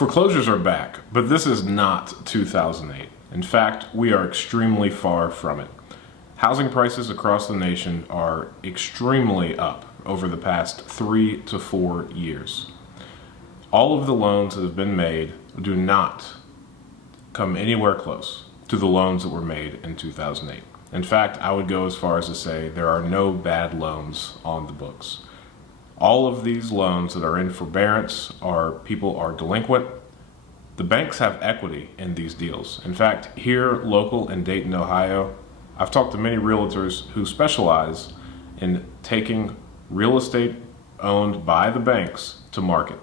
Foreclosures are back, but this is not 2008. In fact, we are extremely far from it. Housing prices across the nation are extremely up over the past 3 to 4 years. All of the loans that have been made do not come anywhere close to the loans that were made in 2008. In fact, I would go as far as to say there are no bad loans on the books. All of these loans that are in forbearance people are delinquent. The banks have equity in these deals. In fact, here local in Dayton, Ohio, I've talked to many realtors who specialize in taking real estate owned by the banks to market.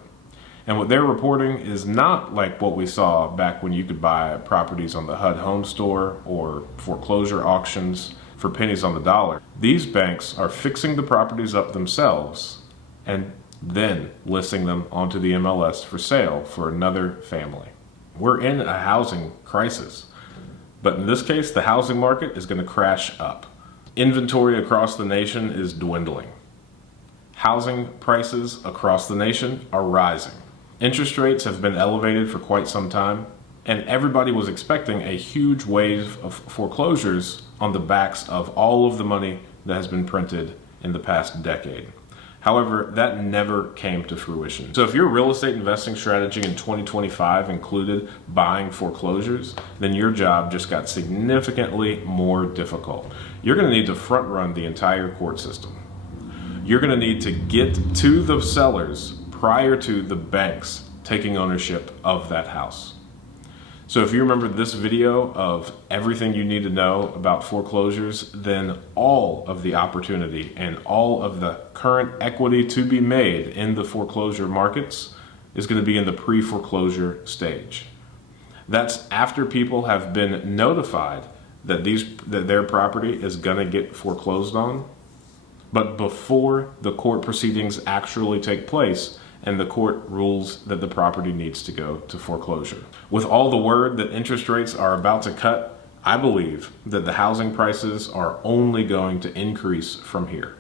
And what they're reporting is not like what we saw back when you could buy properties on the HUD Home Store or foreclosure auctions for pennies on the dollar. These banks are fixing the properties up themselves and then listing them onto the MLS for sale for another family. We're in a housing crisis, but in this case, the housing market is going to crash up. Inventory across the nation is dwindling. Housing prices across the nation are rising. Interest rates have been elevated for quite some time, and everybody was expecting a huge wave of foreclosures on the backs of all of the money that has been printed in the past decade. However, that never came to fruition. So if your real estate investing strategy in 2025 included buying foreclosures, then your job just got significantly more difficult. You're going to need to front run the entire court system. You're going to need to get to the sellers prior to the banks taking ownership of that house. So if you remember this video of everything you need to know about foreclosures, then all of the opportunity and all of the current equity to be made in the foreclosure markets is going to be in the pre-foreclosure stage. That's after people have been notified that their property is going to get foreclosed on, but before the court proceedings actually take place and the court rules that the property needs to go to foreclosure. With all the word that interest rates are about to cut, I believe that the housing prices are only going to increase from here.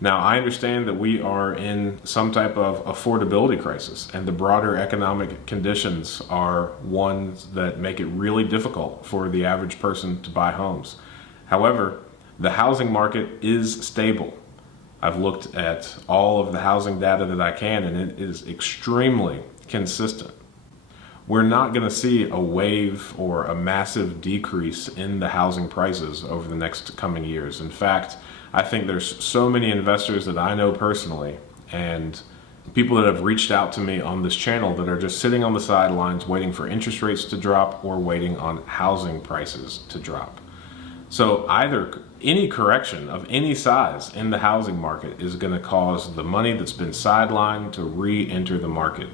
Now, I understand that we are in some type of affordability crisis, and the broader economic conditions are ones that make it really difficult for the average person to buy homes. However, the housing market is stable. I've looked at all of the housing data that I can, and it is extremely consistent. We're not going to see a wave or a massive decrease in the housing prices over the next coming years. In fact, I think there's so many investors that I know personally and people that have reached out to me on this channel that are just sitting on the sidelines waiting for interest rates to drop or waiting on housing prices to drop. So either any correction of any size in the housing market is going to cause the money that's been sidelined to re-enter the market.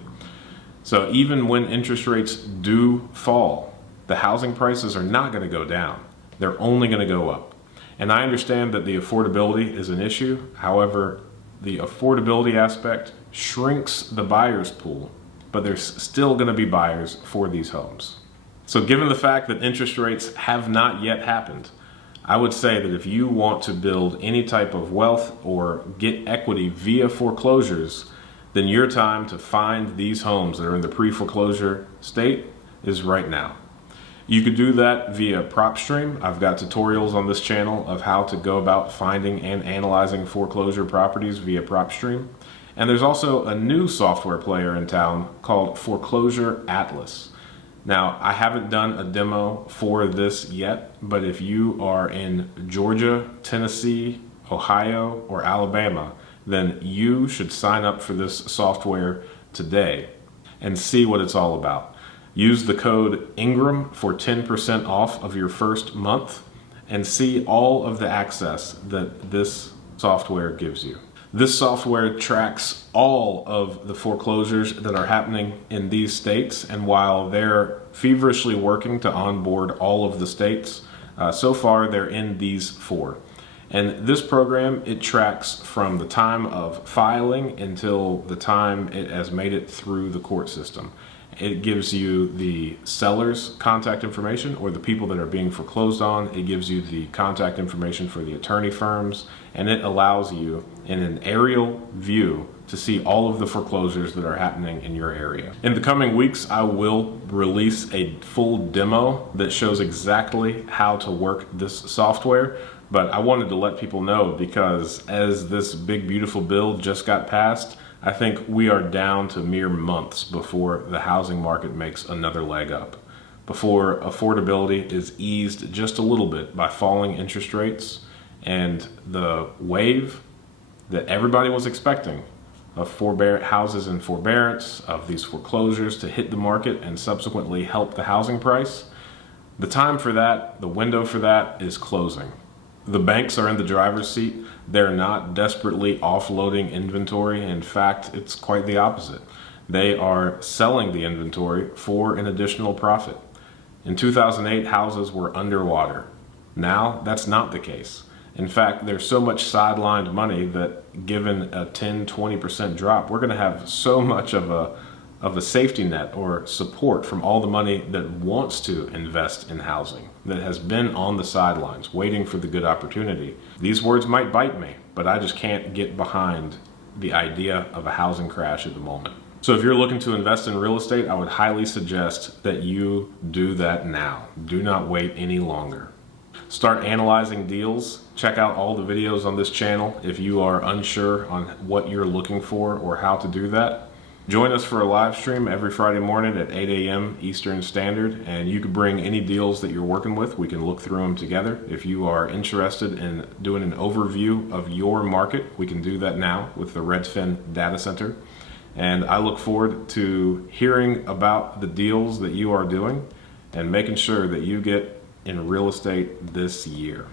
So even when interest rates do fall, the housing prices are not going to go down. They're only going to go up. And I understand that the affordability is an issue. However, the affordability aspect shrinks the buyer's pool, but there's still going to be buyers for these homes. So given the fact that interest rates have not yet happened, I would say that if you want to build any type of wealth or get equity via foreclosures, then your time to find these homes that are in the pre-foreclosure state is right now. You could do that via PropStream. I've got tutorials on this channel of how to go about finding and analyzing foreclosure properties via PropStream. And there's also a new software player in town called Foreclosure Atlas. Now, I haven't done a demo for this yet, but if you are in Georgia, Tennessee, Ohio, or Alabama, then you should sign up for this software today and see what it's all about. Use the code Ingram for 10% off of your first month and see all of the access that this software gives you. This software tracks all of the foreclosures that are happening in these states, and while they're feverishly working to onboard all of the states, so far they're in these 4. And this program, it tracks from the time of filing until the time it has made it through the court system. It gives you the seller's contact information or the people that are being foreclosed on. It gives you the contact information for the attorney firms, and it allows you in an aerial view to see all of the foreclosures that are happening in your area. In the coming weeks, I will release a full demo that shows exactly how to work this software, but I wanted to let people know because as this big beautiful bill just got passed, I think we are down to mere months before the housing market makes another leg up, before affordability is eased just a little bit by falling interest rates and the wave that everybody was expecting of houses in forbearance, of these foreclosures to hit the market and subsequently help the housing price. The time for that, the window for that is closing. The banks are in the driver's seat. They're not desperately offloading inventory. In fact, it's quite the opposite. They are selling the inventory for an additional profit. In 2008, houses were underwater. Now, that's not the case. In fact, there's so much sidelined money that given a 10-20% drop, we're going to have so much of a safety net or support from all the money that wants to invest in housing, that has been on the sidelines waiting for the good opportunity. These words might bite me, but I just can't get behind the idea of a housing crash at the moment. So if you're looking to invest in real estate, I would highly suggest that you do that now. Do not wait any longer. Start analyzing deals. Check out all the videos on this channel if you are unsure on what you're looking for or how to do that. Join us for a live stream every Friday morning at 8 a.m. Eastern Standard, and you can bring any deals that you're working with. We can look through them together. If you are interested in doing an overview of your market, we can do that now with the Redfin Data Center. And I look forward to hearing about the deals that you are doing and making sure that you get in real estate this year.